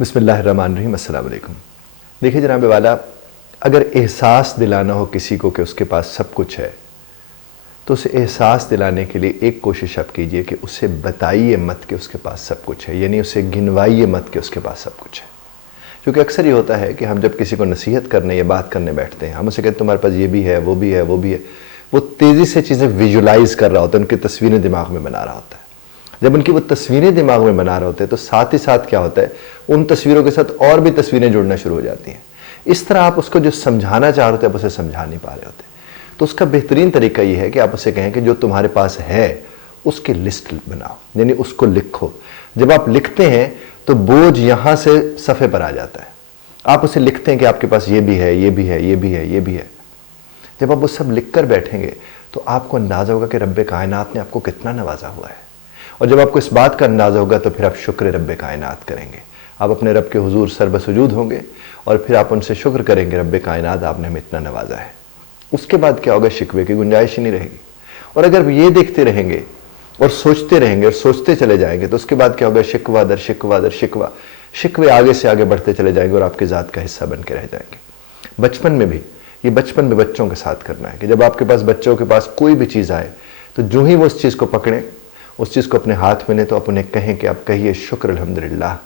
बिस्मिल्लाहिर्रहमानिर्रहीम। अस्सलाम वालेकुम। देखिए जनाब वाला, अगर एहसास दिलाना हो किसी को कि उसके पास सब कुछ है, तो उसे एहसास दिलाने के लिए एक कोशिश आप कीजिए कि उसे बताइए मत कि उसके पास सब कुछ है, यानी उसे गिनवाइए मत कि उसके पास सब कुछ है। क्योंकि अक्सर ये होता है कि हम जब किसी को नसीहत करने या बात करने बैठते हैं, हम उसे कहते हैं तुम्हारे पास ये भी है, वो भी है, वो भी है। वो तेज़ी से चीज़ें विजुलाइज कर रहा होता है, उनकी तस्वीरें दिमाग में बना रहा होता है। जब उनकी वो तस्वीरें दिमाग में बना रहे होते हैं तो साथ ही साथ क्या होता है, उन तस्वीरों के साथ और भी तस्वीरें जुड़ना शुरू हो जाती हैं। इस तरह आप उसको जो समझाना चाह रहे थे आप उसे समझा नहीं पा रहे होते। तो उसका बेहतरीन तरीका ये है कि आप उसे कहें कि जो तुम्हारे पास है उसकी लिस्ट बनाओ, यानी उसको लिखो। जब आप लिखते हैं तो बोझ यहाँ से सफ़े पर आ जाता है। आप उसे लिखते हैं कि आपके पास ये भी है, ये भी है, ये भी है, ये भी है। जब आप वो सब लिख कर बैठेंगे तो आपको अंदाज़ा होगा कि रब्बे कायनात ने आपको कितना नवाजा हुआ है। और जब आपको इस बात का अंदाज़ा होगा तो फिर आप शुक्र रब्बे कायनात करेंगे। आप अपने रब के हुजूर सरबसुजूद होंगे और फिर आप उनसे शुक्र करेंगे, रब्बे कायनात आपने हमें इतना नवाजा है। उसके बाद क्या होगा, शिकवे की गुंजाइश ही नहीं रहेगी। और अगर ये देखते रहेंगे और सोचते रहेंगे और सोचते चले जाएंगे तो उसके बाद क्या होगा, शिकवा दर शिकवा दर शिकवा, शिकवे आगे से आगे बढ़ते चले जाएंगे और आपके ज़ात का हिस्सा बन के रह जाएंगे। बचपन में भी ये बचपन में बच्चों के साथ करना है कि जब आपके पास बच्चों के पास कोई भी चीज़ आए तो जो ही वो उस चीज़ को पकड़ें, उस चीज़ को अपने हाथ में लें, तो आप उन्हें कहें कि आप कहिए शुक्र अल्हम्दुलिल्लाह,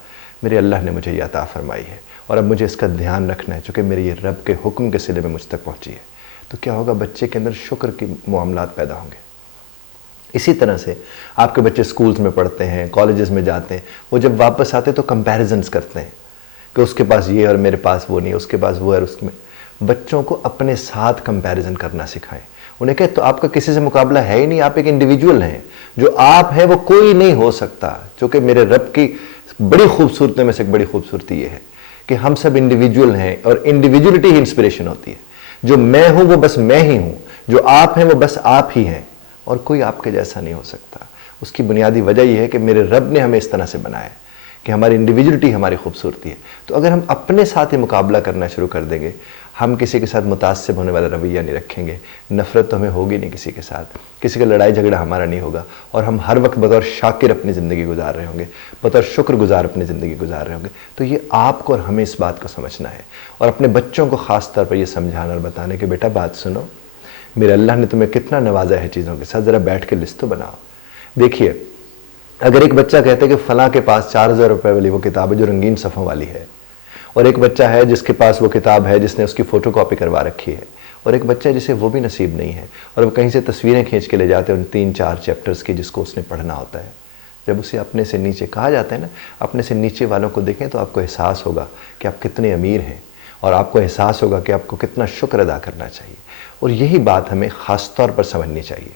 मेरे अल्लाह ने मुझे ये अता फरमाई है और अब मुझे इसका ध्यान रखना है चूँकि मेरे ये रब के हुक्म के सिले में मुझ तक पहुँची है। तो क्या होगा, बच्चे के अंदर शुक्र की मामलात पैदा होंगे। इसी तरह से आपके बच्चे स्कूल्स में पढ़ते हैं, कॉलेजेस में जाते हैं, वो जब वापस आते हैं तो कंपैरिजन्स करते हैं कि उसके पास ये और मेरे पास वो नहीं, उसके पास वो है और उसमें। बच्चों को अपने साथ कंपैरिजन करना सिखाएं। उन्हें कहे तो आपका किसी से मुकाबला है ही नहीं, आप एक इंडिविजुअल हैं। जो आप हैं वो कोई नहीं हो सकता, क्योंकि मेरे रब की बड़ी खूबसूरती में से एक बड़ी खूबसूरती ये है कि हम सब इंडिविजुअल हैं और इंडिविजुअलिटी ही इंस्पिरेशन होती है। जो मैं हूं वो बस मैं ही हूं, जो आप हैं वो बस आप ही हैं और कोई आपके जैसा नहीं हो सकता। उसकी बुनियादी वजह यह है कि मेरे रब ने हमें इस तरह से बनाया है कि हमारी इंडिविजुअलिटी हमारी खूबसूरती है। तो अगर हम अपने साथ ही मुकाबला करना शुरू कर देंगे, हम किसी के साथ मुतासिब होने वाला रवैया नहीं रखेंगे, नफ़रत तो हमें होगी नहीं किसी के साथ, किसी का लड़ाई झगड़ा हमारा नहीं होगा और हम हर वक्त बतौर शाकिर अपनी ज़िंदगी गुजार रहे होंगे, बतौर शुक्रगुजार अपनी ज़िंदगी गुजार रहे होंगे। तो ये आपको और हमें इस बात को समझना है और अपने बच्चों को ख़ास तौर पर यह समझाना और बताने कि बेटा बात सुनो, मेरे अल्लाह ने तुम्हें कितना नवाजा है चीज़ों के साथ, ज़रा बैठ के लिस्ट तो बनाओ। देखिए, अगर एक बच्चा कहता है कि फ़लाँ के पास 4000 रुपये वाली वो किताब है जो रंगीन सफ़ों वाली है, और एक बच्चा है जिसके पास वो किताब है जिसने उसकी फ़ोटो कॉपी करवा रखी है, और एक बच्चा है जिसे वो भी नसीब नहीं है और वो कहीं से तस्वीरें खींच के ले जाते हैं उन 3-4 चैप्टर्स की जिसको उसने पढ़ना होता है। जब उसे अपने से नीचे कहा जाता है ना, अपने से नीचे वालों को देखें तो आपको एहसास होगा कि आप कितने अमीर हैं और आपको एहसास होगा कि आपको कितना शुक्र अदा करना चाहिए। और यही बात हमें ख़ास तौर पर समझनी चाहिए।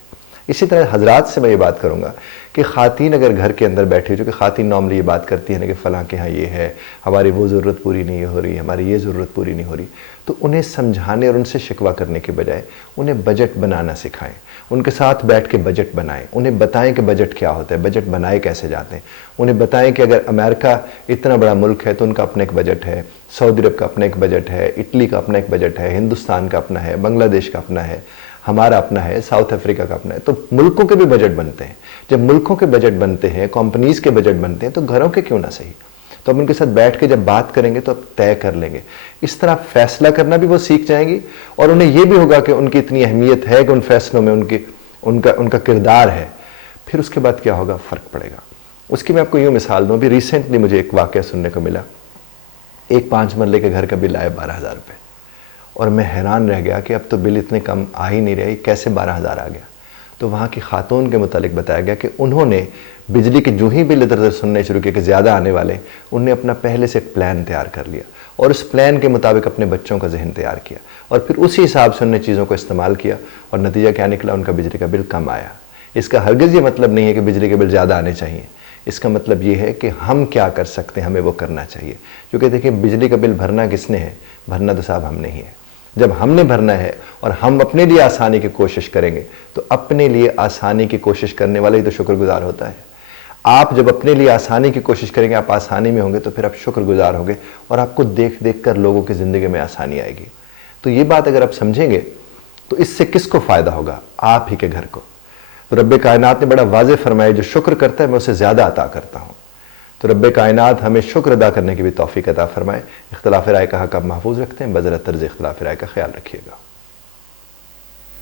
इसी तरह हजरात से मैं ये बात करूँगा कि ख़ातीन अगर घर के अंदर बैठी हो, जो कि ख़ातीन नॉर्मली ये बात करती है ना कि फ़लाँ के यहाँ ये है, हमारी वो ज़रूरत पूरी नहीं हो रही, हमारी ये ज़रूरत पूरी नहीं हो रही, तो उन्हें समझाने और उनसे शिकवा करने के बजाय उन्हें बजट बनाना सिखाएं। उनके साथ बैठ के बजट बनाएं, उन्हें बताएं कि बजट क्या होता है, बजट बनाए कैसे जाते हैं। उन्हें बताएं कि अगर अमेरिका इतना बड़ा मुल्क है तो उनका अपना एक बजट है, सऊदी अरब का अपना एक बजट है, इटली का अपना एक बजट है, हिंदुस्तान का अपना है, बांग्लादेश का अपना है, हमारा अपना है, साउथ अफ्रीका का अपना है। तो मुल्कों के भी बजट बनते हैं। जब मुल्कों के बजट बनते हैं, कंपनीज के बजट बनते हैं, तो घरों के क्यों ना सही। तो अब उनके साथ बैठ के जब बात करेंगे तो अब तय कर लेंगे। इस तरह फैसला करना भी वो सीख जाएंगी और उन्हें यह भी होगा कि उनकी इतनी अहमियत है कि उन फैसलों में उनका किरदार है। फिर उसके बाद क्या होगा, फ़र्क पड़ेगा। उसकी मैं आपको यूँ मिसाल दूँ, अभी रिसेंटली मुझे एक वाक़या सुनने को मिला। एक 5 मरले के घर का बिल आया 12,000 रुपये और मैं हैरान रह गया कि अब तो बिल इतने कम आ ही नहीं रहे, कैसे 12,000 आ गया। तो वहाँ की खातून के मुतालिक बताया गया कि उन्होंने बिजली के जो ही बिल इधर उधर सुनने शुरू किए कि ज़्यादा आने वाले, उनने अपना पहले से एक प्लान तैयार कर लिया और उस प्लान के मुताबिक अपने बच्चों का जहन तैयार किया और फिर उसी हिसाब से उन्होंने चीज़ों को इस्तेमाल किया और नतीजा क्या निकला, उनका बिजली का बिल कम आया। इसका हरगिज़ ये मतलब नहीं है कि बिजली के बिल ज़्यादा आने चाहिए। इसका मतलब ये है कि हम क्या कर सकते हैं, हमें वो करना चाहिए। क्योंकि देखिए, बिजली का बिल भरना किसने है, भरना तो साहब हमने ही है। जब हमने भरना है और हम अपने लिए आसानी की कोशिश करेंगे तो अपने लिए आसानी की कोशिश करने वाला ही तो शुक्रगुजार होता है। आप जब अपने लिए आसानी की कोशिश करेंगे, आप आसानी में होंगे तो फिर आप शुक्रगुजार होंगे और आपको देख देख कर लोगों की ज़िंदगी में आसानी आएगी। तो ये बात अगर आप समझेंगे तो इससे किसको फ़ायदा होगा, आप ही के घर को। तो रब्बे कायनात ने बड़ा वाज़ेह फरमाया, जो शुक्र करता है मैं उसे ज़्यादा अता करता हूँ। تو رب کائنات ہمیں شکر ادا کرنے کی بھی توفیق عطا فرمائے۔ اختلاف رائے کا حق آپ محفوظ رکھتے ہیں، بذرا طرز اختلاف رائے کا خیال رکھیے گا۔